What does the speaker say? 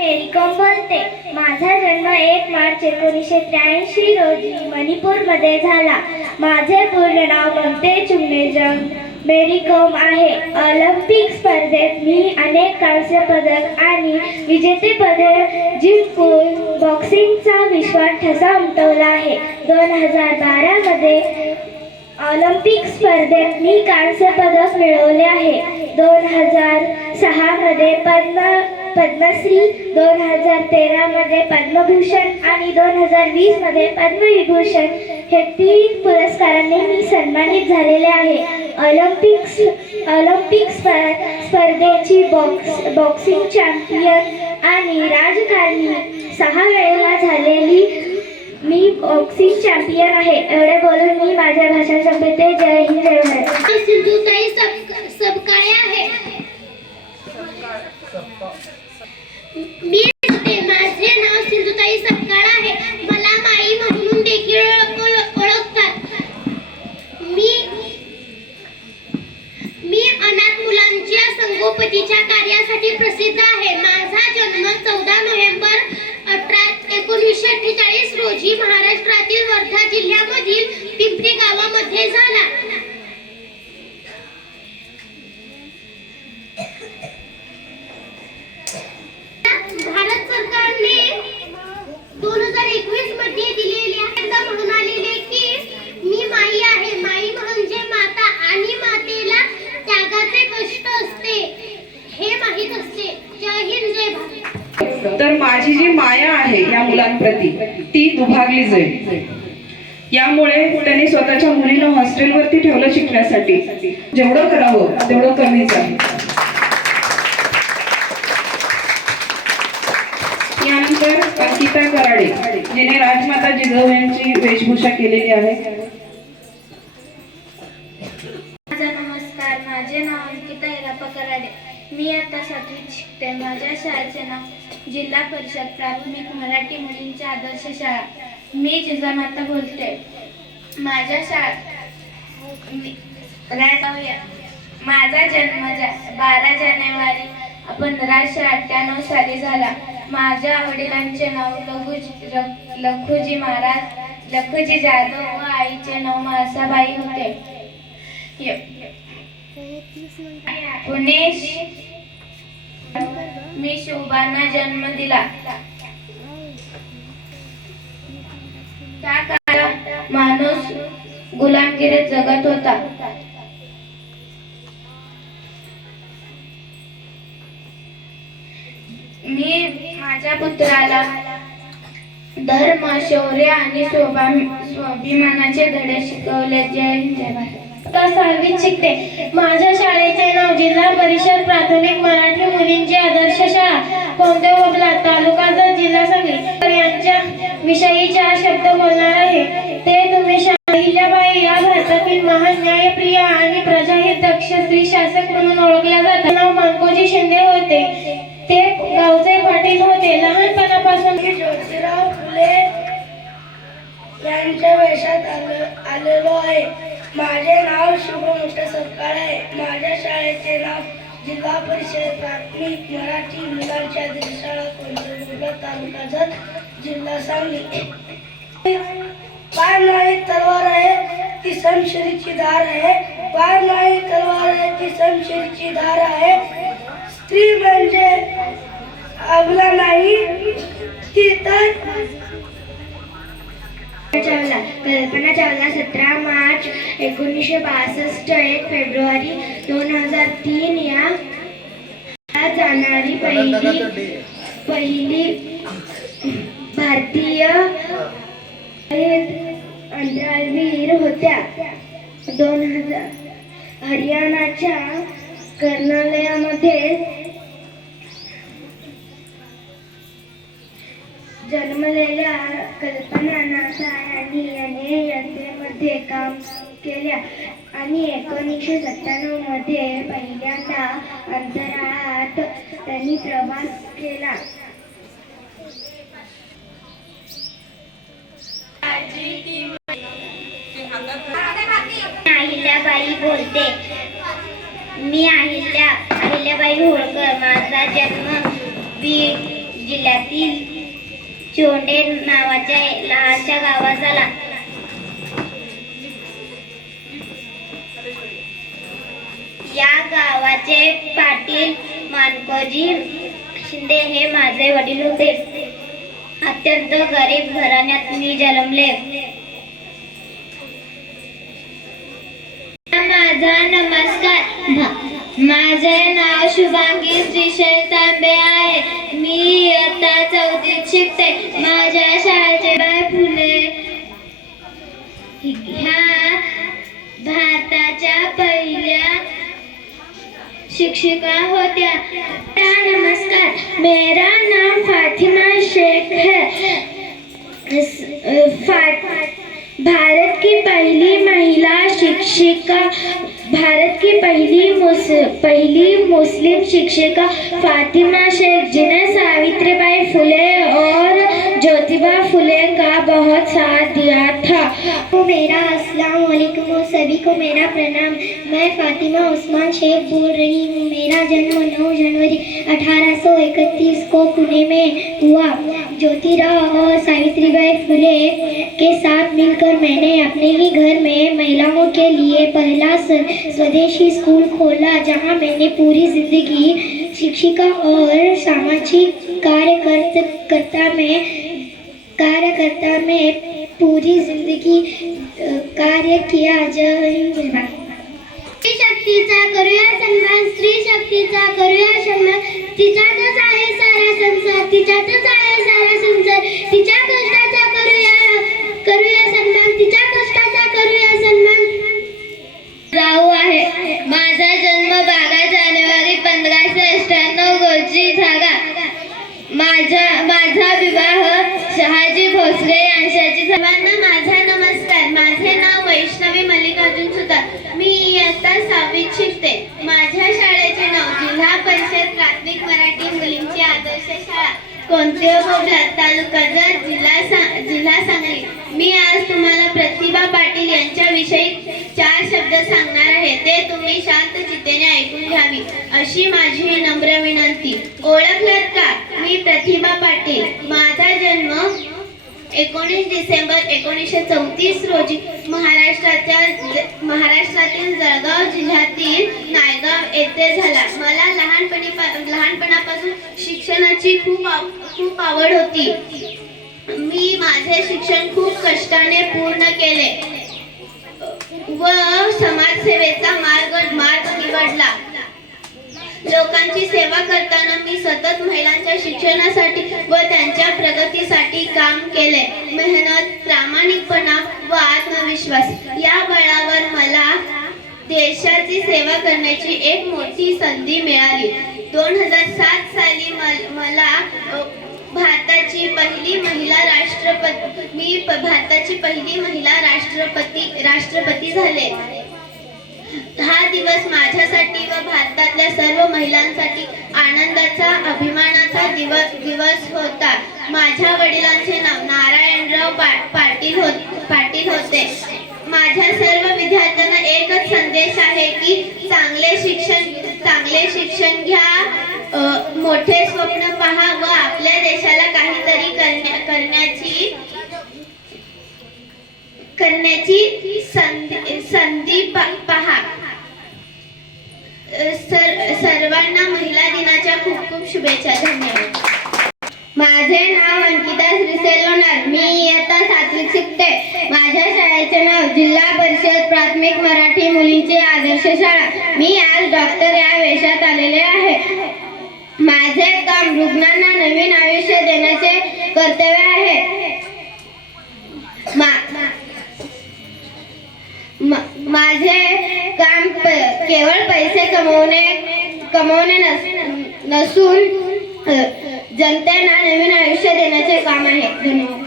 मेरी com बोलते. माझा जन्म 1 मार्च 1983 रोजी मणिपूरमध्ये झाला. माझे पूर्ण नाव ममते चुंगनेजम मेरी कॉम आहे. ऑलिम्पिक स्पर्धेत मी अनेक कांस्य पदक आणि विजेतेपदे जिंकून बॉक्सिंगचा विश्वात ठसा उमटवला आहे. 2012 मध्ये ऑलिम्पिक स्पर्धेत मी कांस्य पदक मिळवले आहे. 2006 मध्ये पद्मश्री, 2013 मध्ये पद्मभूषण आणि 2020 मध्ये पद्मविभूषण हे 3 पुरस्कारांनी मी सन्मानित झालेले आहे. ऑलिम्पिक स्पर्धेची बॉक्सिंग चॅम्पियन आणि राजकारणी 6 वेळेला झालेली मी बॉक्सिंग चॅम्पियन आहे. एवढे बोलून मी माझ्या भाषण संपवते. जय हिंद, जय भारत. सिंधुताई सबकाळे आहे. माझे नाव सिंधुताई सबकाळ आहे. मला माई म्हणून देखील ओळखतात. मी अनाथ मुलांच्या संगोपतीच्या कार्यासाठी प्रसिद्ध आहे. माझा जन्म 14 नोव्हेंबर 1948 रोजी महाराष्ट्रातील वर्धा जिल्ह्यामधील पिंपरी गावामध्ये झाला. भारत सरकारने 2021 मध्ये दिलेल्या म्हणून आलेले की मी माई आहे. माई म्हणजे माता आणि मातेला त्यागाचे कष्ट असते हे माहीत असते. जय हिंद, जय भारत. तर माझी जी माया आहे या मुलांप्रती ती दुभागली जाईल. यामुळे त्यांनी स्वतःच्या मुलीला हॉस्टेलवरती ठेवलं शिकण्यासाठी. जेवढं करावं तेवढं कमीच आहे. यानंतर अंकिता कराडे जिने राजमाता जिजाऊ यांची वेशभूषा केलेली आहे. नमस्कार, माझे नाव अंकिता हिराप्पा कराडे. मी आता 7वीत शिकते. माझ्या शाळेचे नाव जिल्हा परिषद प्राथमिक मराठी मुलींची आदर्श शाळा. मी जिजामाता बोलते. माझ्या माझा जन्म 12 जानेवारी 1598 साली झाला. माझ्या वडिलांचे नाव लखुजी महाराज लखुजी जाधव व आईचे नाव माळसाबाई होते. पुणे मी शोभांना जन्म दिला. त्या काळात माणूस गुलामगिरीत जगत होता. मी माझ्या पुत्राला धर्म, शौर्य आणि स्वाभिमानाचे धडे शिकवले. जय हिंद, जय भारत. 6वीत शिकते. माझ्या शाळेचे नाव जिल्हा परिषद प्राथमिक मराठी मुलींची आदर्श शाळा कोणते ओबला तालुका जत जिल्हा सांगली यांच्या विषयी 4 शब्द बोलणार आहे. ते तुम्ही अहिल्याबाई या भारतातील महान न्यायप्रिय आणि प्रजाहित दक्ष स्त्री शासक म्हणून ओळखल्या जातात. नाव मानकोजी शिंदे होते. ते गावचे पाटील होते. लहानपणापासून ज्योतिराव फुले यांच्या वेशात आलेलो आहे. माझे नाव शुभमोठे सबकाळ आहे. माझ्या शाळेचे नाव जिल्हा परिषद प्राथमिक मराठी मुलांची आदर्श शाळा कोंढाणा तालुका जत जिल्हा सांगली. पाय नाही तलवार आहे ती समशेरीची धार आहे. पाय नाही तलवार आहे ती समशेरीची धार आहे. स्त्री म्हणजे अबला नाही ती तर कल्पना चावला 17 मार्च 1962 1 फेब्रुवारी 2003 या जाणारी पहिली भारतीय अंतराळवीर होत्या. 2000 हरियाणाच्या कर्नालयामध्ये जन्मलेल्या कल्पना नासा यांनी यंत्रणेमध्ये काम केल्या आणि 1997 मध्ये पहिल्यांदा अंतराळात त्यांनी प्रवास केला. अहिल्याबाई बोलते. मी अहिल्याबाई होळकर. माझा जन्म जिल्ह्यातील चोंडे नावाच्या लहानशा गावात झाला. या गावाचे पाटील मानकोजी शिंदे हे माझे वडील होते. अत्यंत गरीब घराण्यात मी जन्मले. माझा नमस्कार. माझे नाव शुभांगी श्रीशैल तांबे आहे. मी इयत्ता 4थीत शिकते. माझ्या शाळेचे बाय फुले ह्या भारताच्या पहिल्या शिक्षिका होत्या. नमस्कार. मेरा नाम फातिमा शेख है. भारत की पहली महिला शिक्षिका, भारत की पहली मुस्लिम शिक्षिका फातिमा शेख, जिन्हें सावित्रीबाई फुले और ज्योतिबा फुले का बहुत साथ दिया था. तो मेरा अस्सलाम वालेकुम और सभी को मेरा प्रणाम. मैं फातिमा उस्मान शेख बोल रही हूँ. मेरा जन्म 9 जनवरी 1831 को पुणे में हुआ. ज्योतिराव और सावित्रीबाई फुले के साथ मिलकर मैंने अपने ही घर में महिलाओं के लिए पहला स्वदेशी स्कूल खोला, जहाँ मैंने पूरी जिंदगी शिक्षिका और सामाजिक कार्यकर्ता में पूरी जिंदगी कार्य किया. जय हिंद. स्त्री शक्तीचा करूया सन्मान, स्त्री शक्तीचा करूया सन्मान. तिच्यातच आहे सारा संसार, तिच्यातच आहे सारा संसार. तिच्या कष्टाचा करूया सन्मान, तिच्या कष्टाचा करूया सन्मान. राहू आहे. माझा जन्म 12 जानेवारी 1598 रोजी झाला. माझा विवाह शहाजी भोसले यांच्याशी. सर्वांना माझा नमस्कार. माझे नाव वैष्णवी मल्लिकार्जुन सुतार. मी इयत्ता 6वीत शिकते. माझ्या शाळेचे नाव जिल्हा परिषद प्राथमिक मराठी मुलींची आदर्श शाळा, कोणतेबोबला, तालुका जत, जिल्हा सांगली. मी आज तुम्हाला प्रतिभा पाटील यांच्याविषयी 4 शब्द सांगणार आहे. ते तुम्ही शांत चित्तेने ऐकून घ्यावी अशी माझी नम्र विनंती. ओळखलात का? मी प्रतिभा पाटील. माझा जन्म 19 डिसेंबर 1934 रोजी महाराष्ट्रातील जळगाव जिल्ह्यातील नायगाव येथे झाला. मला लहानपणापासून शिक्षणाची खूप आवड होती. मी माझे शिक्षण खूप कष्टाने पूर्ण केले व समाजसेवेचा मार्ग निवडला. लोकांची सेवा करताना मी सतत महिलांच्या शिक्षणासाठी व त्यांच्या प्रगतीसाठी काम केले. मेहनत, प्रामाणिकपणा व आत्मविश्वास या बळावर मला देशाची सेवा करण्याची एक मोठी संधी मिळाली. 2007 साली मला भारताची पहिली महिला राष्ट्रपती झाले. हा दिवस माझ्यासाठी व भारतातल्या सर्व महिलांसाठी आनंदाचा, अभिमानाचा दिवस होता. माझ्या वडिलांचे नाव नारायणराव पाटील होते. माझ्या सर्व विद्यार्थ्यांना एकच संदेश आहे की चांगले शिक्षण घ्या, मोठे स्वप्न पहा व आपल्या देशाला काहीतरी करण्याची संधी पहा. सर्वांना महिला दिनाच्या खूप शुभेच्छा. धन्यवाद. माझे नाव अंकिता श्रीसेल लोणार. मी इयत्ता 7वीत शिकते. माझ्या शाळेचे नाव जिल्हा परिषद प्राथमिक मराठी मुलींची आदर्श शाळा. मी आज डॉक्टर या वेशात आलेले आहे. माझे काम रुग्णांना नवीन आयुष्य देण्याचे कर्तव्य आहे. माझे काम केवळ पैसे कमवणे नसून जनतेला नवीन आयुष्य देण्याचे काम आहे. धन्यवाद.